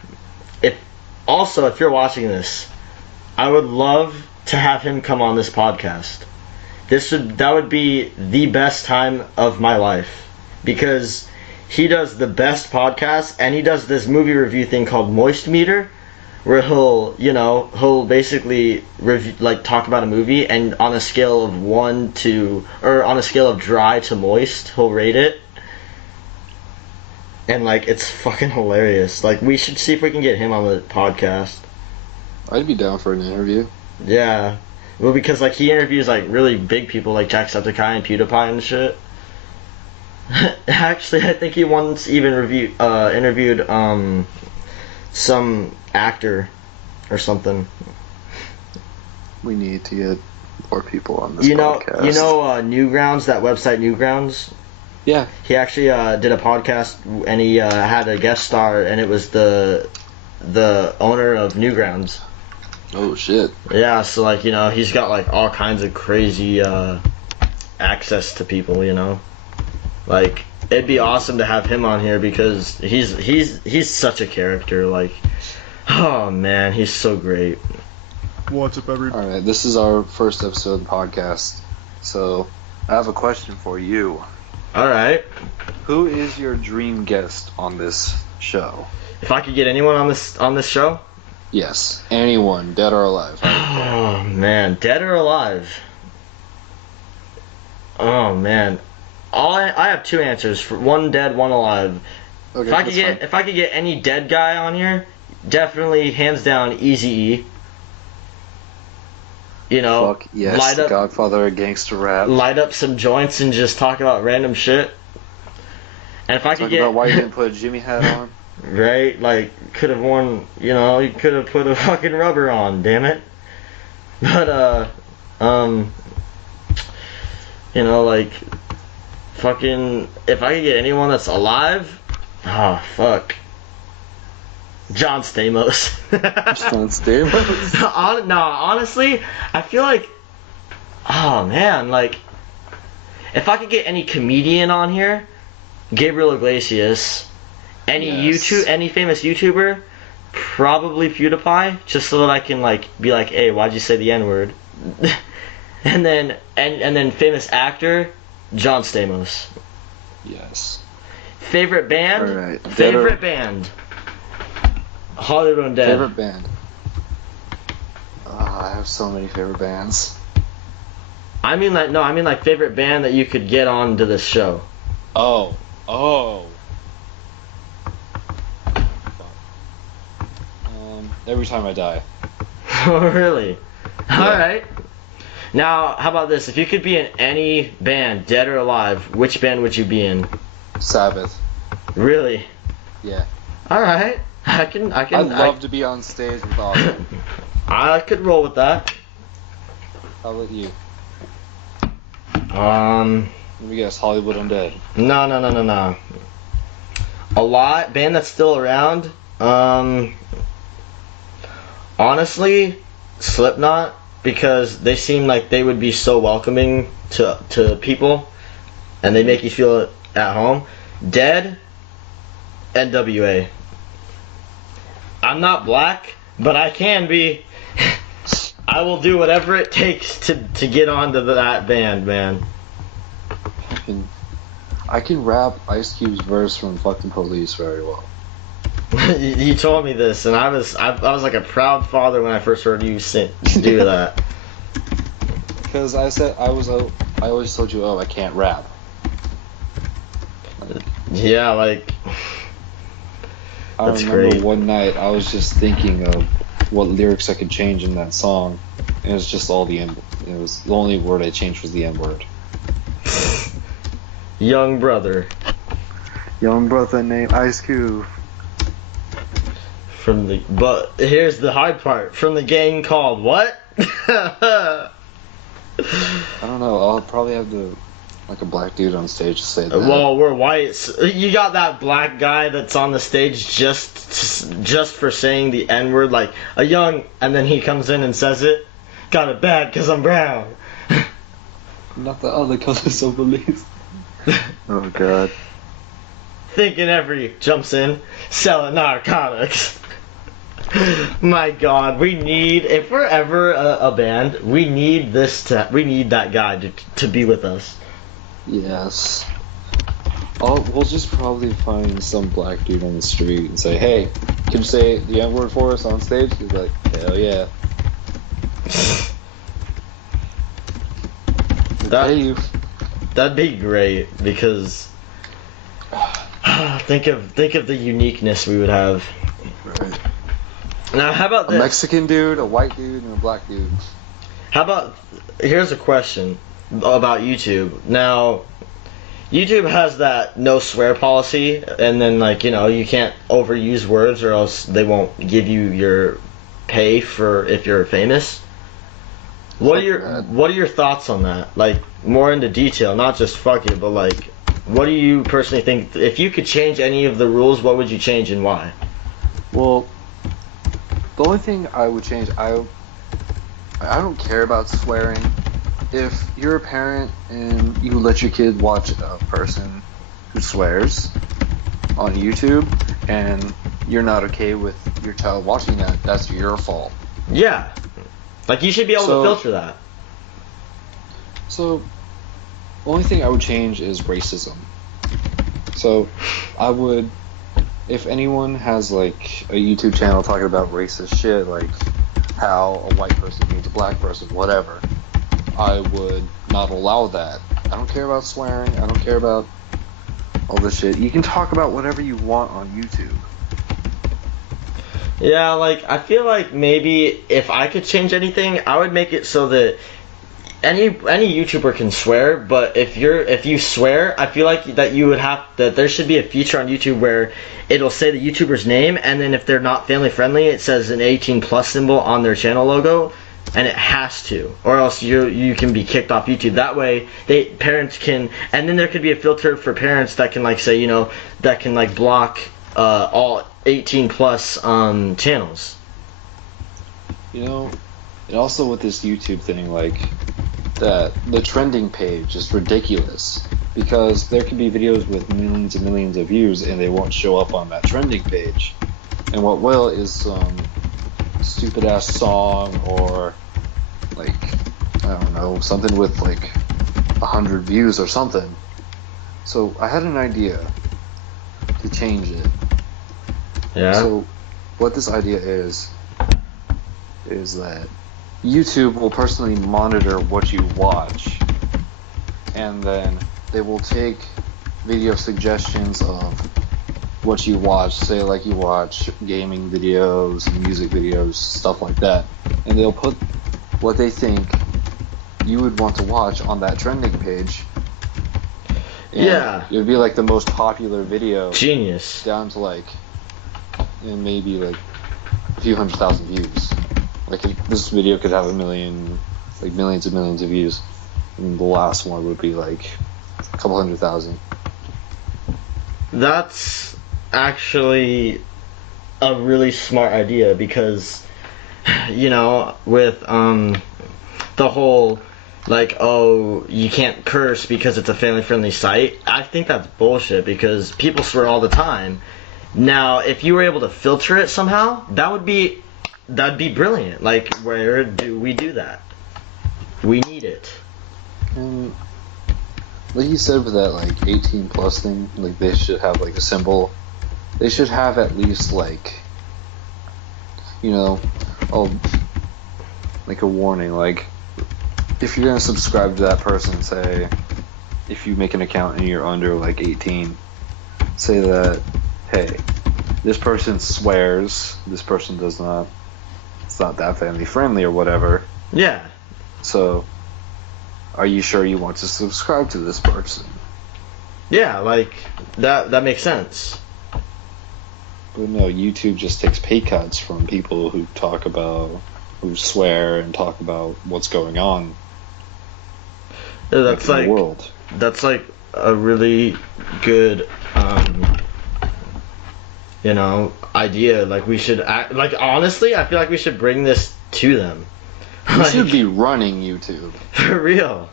if you're watching this, I would love to have him come on this podcast. That would be the best time of my life, because he does the best podcast, and he does this movie review thing called Moist Meter, where he'll basically review, like, talk about a movie, and on a scale of on a scale of dry to moist, he'll rate it. And, like, it's fucking hilarious. Like, we should see if we can get him on the podcast. I'd be down for an interview. Yeah. Well, because, like, he interviews, like, really big people like Jacksepticeye and PewDiePie and shit. Actually, I think he once even interviewed some actor or something. We need to get more people on this podcast. Newgrounds, that website Newgrounds? Yeah. He actually did a podcast, and he had a guest star, and it was the owner of Newgrounds. Oh, shit. Yeah, so, like, he's got, like, all kinds of crazy access to people, Like, it'd be awesome to have him on here, because he's such a character. Like, oh man, he's so great. What's up, everybody? Alright, this is our first episode of the podcast. So, I have a question for you. Alright. Who is your dream guest on this show? If I could get anyone on this show? Yes. Anyone, dead or alive. Oh man, dead or alive? Oh man. I have two answers, for one dead, one alive. Okay, if I could get any dead guy on here, definitely hands down Eazy-E. Fuck yes, light the up, Godfather of gangster rap. light up some joints and just talk about random shit. And if I could get about why you didn't put a Jimmy hat on. Right, like, could have worn, you could have put a fucking rubber on, damn it. But like, fucking, if I could get anyone that's alive, oh fuck, John Stamos. John Stamos? Honestly, I feel like, oh man, like, if I could get any comedian on here, Gabriel Iglesias, any famous YouTuber, probably PewDiePie, just so that I can, like, be like, hey, why'd you say the N-word? and then famous actor, John Stamos. Yes. Favorite band? Alright. Favorite band? Hollywood Undead. Favorite band? I have so many favorite bands. I mean like favorite band that you could get onto this show. Oh. Every Time I Die. Oh, really? Yeah. Alright. Now, how about this? If you could be in any band, dead or alive, which band would you be in? Sabbath. Really? Yeah. Alright. I'd love to be on stage with Ozzy. I could roll with that. How about you? Let me guess, Hollywood Undead. No. Band that's still around. Honestly, Slipknot, because they seem like they would be so welcoming to people, and they make you feel at home. Dead, NWA. I'm not black, but I can be. I will do whatever it takes to get onto that band, man. I can rap Ice Cube's verse from fucking Police very well. You told me this, and I was like a proud father when I first heard you do that. Because I always told you, I can't rap. Yeah, like, I that's remember great. one night I was just thinking of what lyrics I could change in that song. And it was just all the N. It was the only word I changed was the N word. Young brother. Young brother named Ice Cube. But here's the hard part. From the gang called what? I don't know. I'll probably have to, like, a black dude on stage to say that. Well, we're white. You got that black guy that's on the stage just for saying the N word, like a young, and then he comes in and says it. Got it bad because I'm brown. Not the other colors of police. Oh god. Thinking every jumps in, selling narcotics. My god, we need, if we're ever a band, we need that guy to be with us. Yes. We'll just probably find some black dude on the street and say, hey, can you say the N word for us on stage? He's like, hell yeah. That'd be great, because think of the uniqueness we would have. Right. Now, how about this? A Mexican dude, a white dude, and a black dude. How about, here's a question about YouTube. Now, YouTube has that no swear policy, and then, like, you know, you can't overuse words or else they won't give you your pay for if you're famous. What are your thoughts on that? Like, more into detail, not just fuck it, but like, what do you personally think? If you could change any of the rules, what would you change and why? Well, the only thing I would change, I don't care about swearing. If you're a parent and you let your kid watch a person who swears on YouTube and you're not okay with your child watching that, that's your fault. Yeah. Like, you should be able to filter that. So, the only thing I would change is racism. So, I would, if anyone has, like, a YouTube channel talking about racist shit, like how a white person means a black person, whatever, I would not allow that. I don't care about swearing. I don't care about all this shit. You can talk about whatever you want on YouTube. Yeah, like, I feel like maybe if I could change anything, I would make it so that any YouTuber can swear, but if you swear, I feel like that there should be a feature on YouTube where it'll say the YouTuber's name, and then if they're not family friendly, it says an 18+ symbol on their channel logo, and it has to, or else you can be kicked off YouTube. That way, parents can, and then there could be a filter for parents that can, like, say, you know, that can, like, block all 18+ channels. You know, and also with this YouTube thing, like, that the trending page is ridiculous, because there can be videos with millions and millions of views and they won't show up on that trending page. And what will is some stupid ass song, or like, I don't know, something with like 100 views or something. So I had an idea to change it. Yeah. So what this idea is that YouTube will personally monitor what you watch, and then they will take video suggestions of what you watch, say like you watch gaming videos, music videos, stuff like that, and they'll put what they think you would want to watch on that trending page. And yeah. It would be like the most popular video. Genius. Down to like, and maybe like a few 100,000 views. Like, this video could have millions and millions of views, and the last one would be like a couple 100,000. That's actually a really smart idea, because, you know, with the whole, like, oh, you can't curse because it's a family-friendly site, I think that's bullshit, because people swear all the time. Now, if you were able to filter it somehow, that'd be brilliant. Like, where do we do that? We need it. And like you said with that, like, 18+ thing, like, they should have like a symbol. They should have at least like, you know, like a warning, like, if you're gonna subscribe to that person, say, if you make an account and you're under like 18, say that, hey, this person swears, this person does not. it's not that family friendly or whatever. Yeah. So, are you sure you want to subscribe to this person? Yeah, like that makes sense. But no, YouTube just takes pay cuts from people who swear and talk about what's going on Yeah, that's in like the world. that's like a really good idea. Like we should act, like honestly, I feel like we should bring this to them. We should be running YouTube. For real.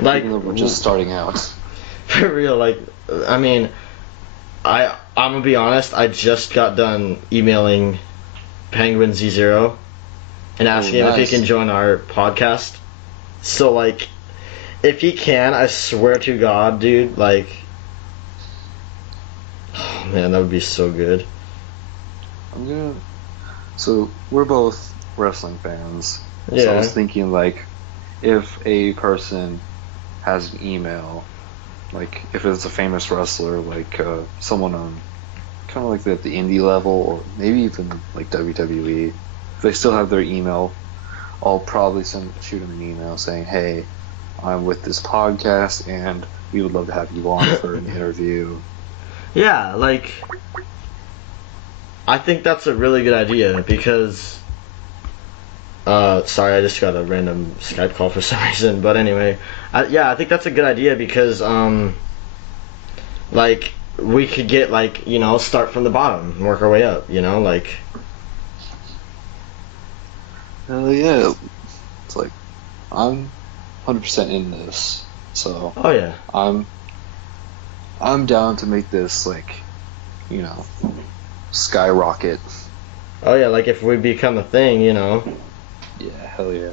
Like Even though we're just starting out. For real, like I mean, I'm gonna be honest. I just got done emailing Penguin Z0 and asking him if nice. he can join our podcast. So like, if he can, I swear to God, dude, like, oh man, that would be so good. So we're both wrestling fans. So I Yeah. was thinking, like, if a person has an email, like if it's a famous wrestler, like someone on kind of like at the indie level, or maybe even like WWE, if they still have their email, I'll probably shoot them an email saying, "Hey, I'm with this podcast, and we would love to have you on for an interview." Yeah, like, I think that's a really good idea because, sorry, I just got a random Skype call for some reason, but anyway, I think that's a good idea because, like, we could get, like, start from the bottom and work our way up, like. Hell yeah. It's like, I'm 100% in this, so Oh yeah. I'm down to make this, like, skyrocket. Oh yeah, like if we become a thing, Yeah, hell yeah.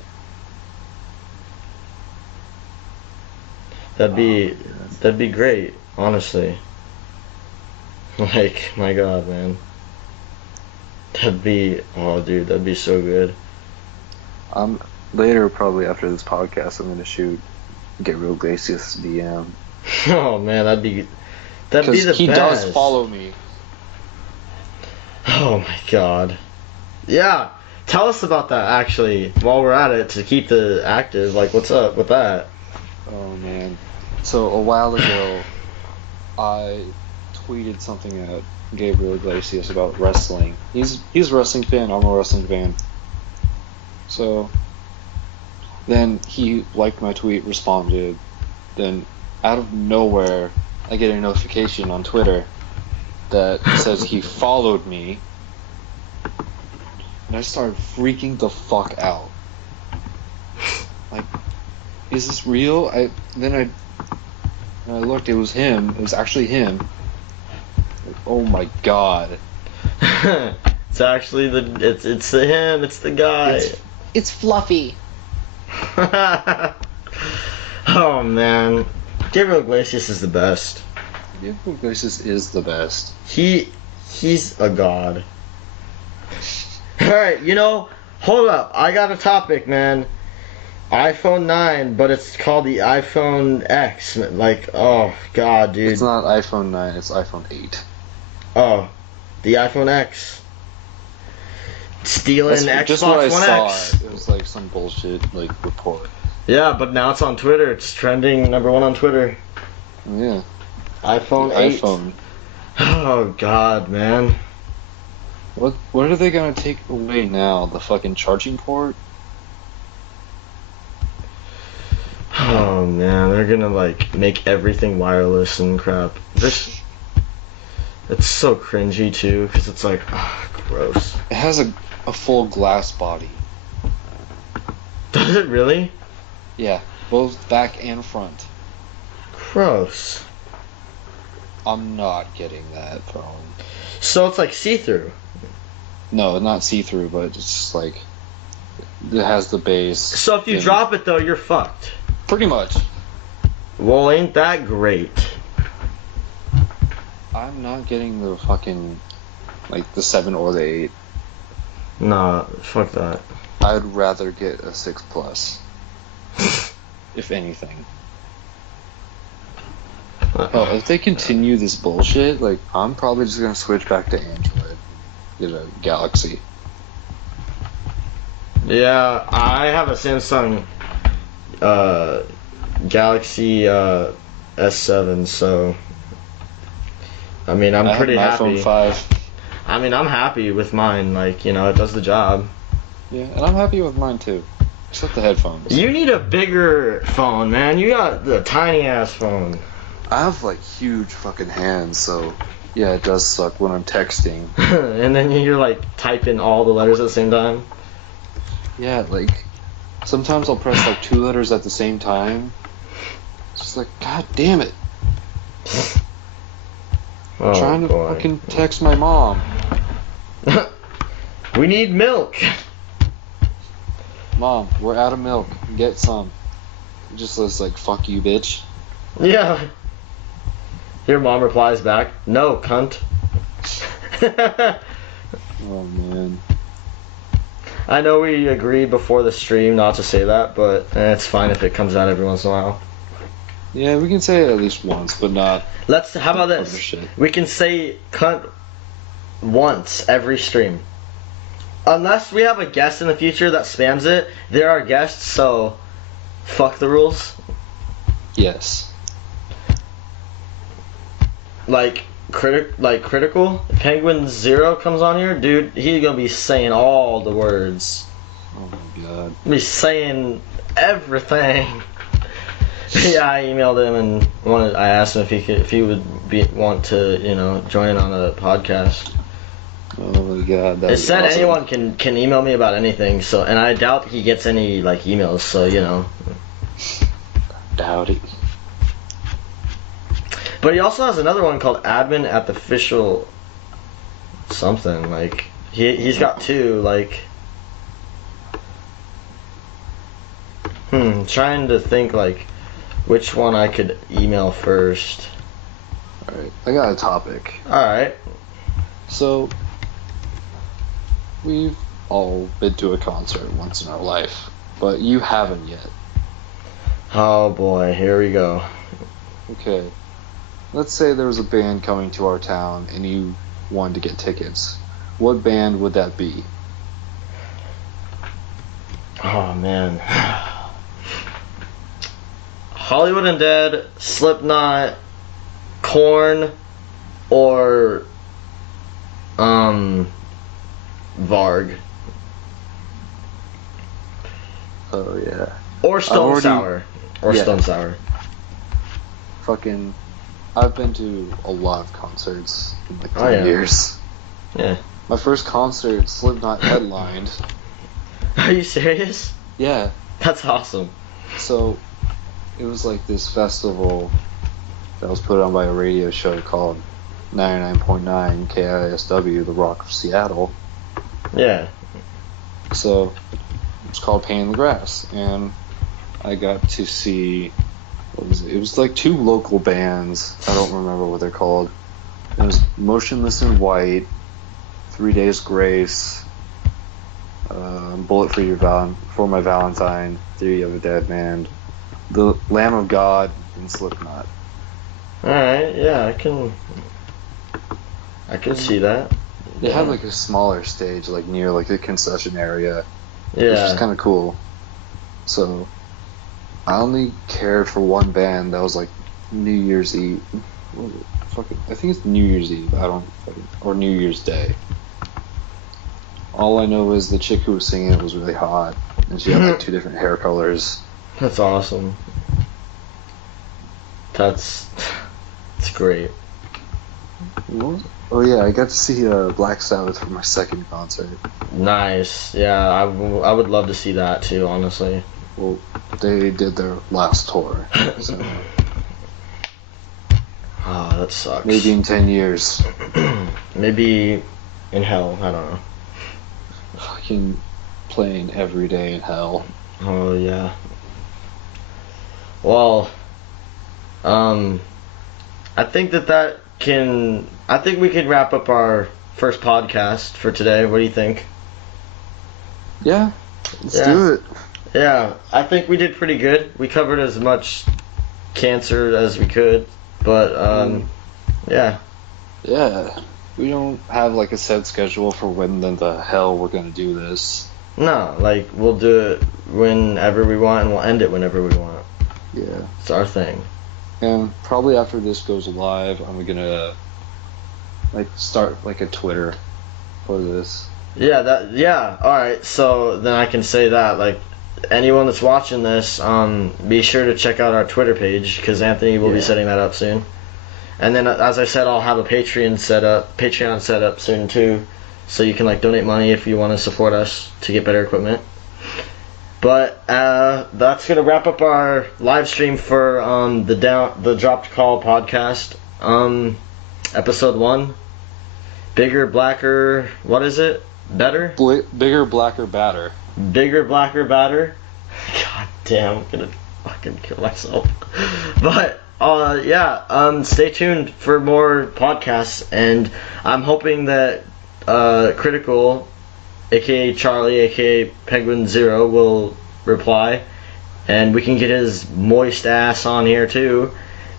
that'd be great, honestly. Like, my God, man. That'd be so good. Later, probably after this podcast, I'm gonna shoot Gabriel Iglesias DM. Oh man, that'd be the Because he best. does follow me. Oh my God. Yeah, tell us about that actually. While we're at it, to keep the active, like what's up with that? Oh man. So a while ago, I tweeted something at Gabriel Iglesias about wrestling. He's a wrestling fan. I'm a wrestling fan. So then he liked my tweet, responded. Then out of nowhere, I get a notification on Twitter that says he followed me, and I started freaking the fuck out. Like, is this real? Then I looked. It was him. It was actually him. Like, oh my God. It's actually it's the him. It's the guy. It's Fluffy. Oh man, Gabriel Iglesias is the best. Gabriel Iglesias is the best. He's a god. Alright, hold up. I got a topic, man. iPhone 9, but it's called the iPhone X. Like, oh god, dude. It's not iPhone 9, it's iPhone 8. Oh, the iPhone X. Stealing That's Xbox just what I One saw. X. It was like some bullshit report. Yeah, but now it's on Twitter. It's trending #1 on Twitter. Yeah. iPhone The 8. iPhone. Oh god, man. What are they gonna take away now? The fucking charging port? Oh man, they're gonna like make everything wireless and crap. It's so cringy too, because it's like, gross. It has a full glass body. Does it really? Yeah, both back and front. Gross. I'm not getting that phone. So it's like see-through. No, not see-through, but it's just like it has the base. So if you and- drop it though, you're fucked. Pretty much. Well, ain't that great? I'm not getting the fucking like the 7 or the 8. Nah, fuck that. I'd rather get a 6 Plus. If anything. Oh, if they continue this bullshit, like I'm probably just gonna switch back to Android. Get a Galaxy. Yeah, I have a Samsung Galaxy S7, so I mean, I'm pretty I have an happy. iPhone 5. I mean, I'm happy with mine. Like, you know, it does the job. Yeah, and I'm happy with mine too. Except the headphones. You need a bigger phone, man. You got the tiny ass phone. I have like huge fucking hands, so yeah, it does suck when I'm texting. And then you're like typing all the letters at the same time. Yeah, like sometimes I'll press like 2 letters at the same time. It's just like, god damn it. Oh, Trying to boy. fucking text my mom. We need milk. Mom, we're out of milk. Get some. It just says like, fuck you, bitch. Yeah. Your mom replies back, "No, cunt." Oh man. I know we agreed before the stream not to say that, but it's fine if it comes out every once in a while. Yeah, we can say it at least once, but not. How about other this? shit. We can say cunt once every stream. Unless we have a guest in the future that spams it, they're our guests, so fuck the rules. Yes. Like critical. Penguin Zero comes on here, dude. He's gonna be saying all the words. Oh my god. Be saying everything. Yeah, I emailed him and I asked him if he would want to join on a podcast. Oh my god. It said awesome. anyone can email me about anything. So, and I doubt he gets any like emails. So Doubt it. But he also has another one called admin at the official something. Like he's got two. Like trying to think like which one I could email first. Alright, I got a topic. All right. So, we've all been to a concert once in our life, but you haven't yet. Oh boy, here we go. Okay. Let's say there was a band coming to our town and you wanted to get tickets. What band would that be? Oh man. Hollywood Undead, Slipknot, Korn, or Varg. Oh yeah. Or Stone already- Sour. Or yeah. Stone Sour. Fucking I've been to a lot of concerts in like 10 Oh, yeah. years. Yeah. My first concert, Slipknot headlined. Are you serious? Yeah. That's awesome. So, it was like this festival that was put on by a radio show called 99.9 KISW, The Rock of Seattle. Yeah. So, it's called Pain in the Grass, and I got to see, what was it? It was like 2 local bands. I don't remember what they're called. It was Motionless in White, 3 Days Grace, Bullet for My Valentine, Theory of a Dead Man, The Lamb of God, and Slipknot. Alright, yeah, I can see that. They had like a smaller stage, like near like the concession area, which Yeah. was kind of cool. So I only cared for one band that was like New Year's Eve. What was it? I think it's New Year's Eve. Or New Year's Day. All I know is the chick who was singing it was really hot, and she had like 2 different hair colors. That's awesome. That's great. What was it? Oh yeah, I got to see Black Sabbath for my second concert. Nice. Yeah, I would love to see that too, honestly. Well, they did their last tour. So Oh, that sucks. maybe in 10 years. Maybe in hell, I don't know. Fucking playing every day in hell. Oh, yeah. Well, I think I think we could wrap up our first podcast for today. What do you think? Yeah, let's Yeah. do it. Yeah, I think we did pretty good. We covered as much cancer as we could, but, yeah. Yeah, we don't have like a set schedule for when the hell we're gonna do this. No, like, we'll do it whenever we want, and we'll end it whenever we want. Yeah. It's our thing. And probably after this goes live, I'm gonna like start like a Twitter for this. Yeah, alright, so then I can say that, like, anyone that's watching this, be sure to check out our Twitter page, because Anthony will be setting that up soon. And then, as I said, I'll have a Patreon set up soon too, so you can, like, donate money if you want to support us to get better equipment. But, that's gonna wrap up our live stream for, the Dropped Call podcast, episode 1. Bigger, blacker, what is it? Better? Bigger, blacker, badder. Bigger, blacker, badder. God damn, I'm gonna fucking kill myself. But, stay tuned for more podcasts, and I'm hoping that, Critical, aka Charlie, aka Penguin Zero, will reply, and we can get his moist ass on here too.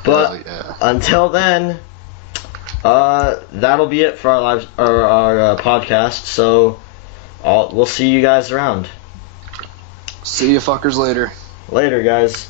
But, until then, that'll be it for our podcast. So we'll see you guys around. See you fuckers later. Later, guys.